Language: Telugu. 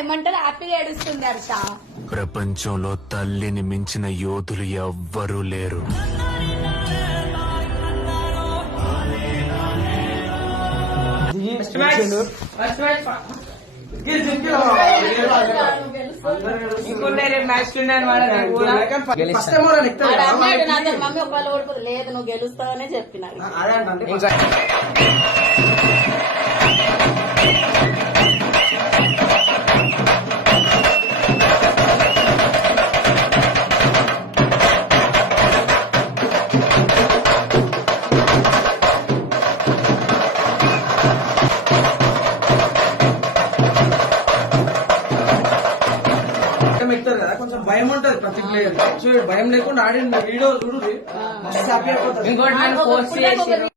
ఏమంటారు హ్యాపీగా ఏడుస్తుంది హర్ష. ప్రపంచంలో తల్లిని మించిన యోధులు ఎవ్వరూ లేరు. మమ్మీ ఒకళ్ళు ఓడిపోదు లేదు నువ్వు గెలుస్తావనే చెప్పిన. ఎక్కుతారు కదా కొంచెం భయం ఉంటది ప్రతి ప్లేయర్. సో భయం లేకుండా ఆడి వీడియో చూడు మస్తు హ్యాపీ అయిపోతుంది.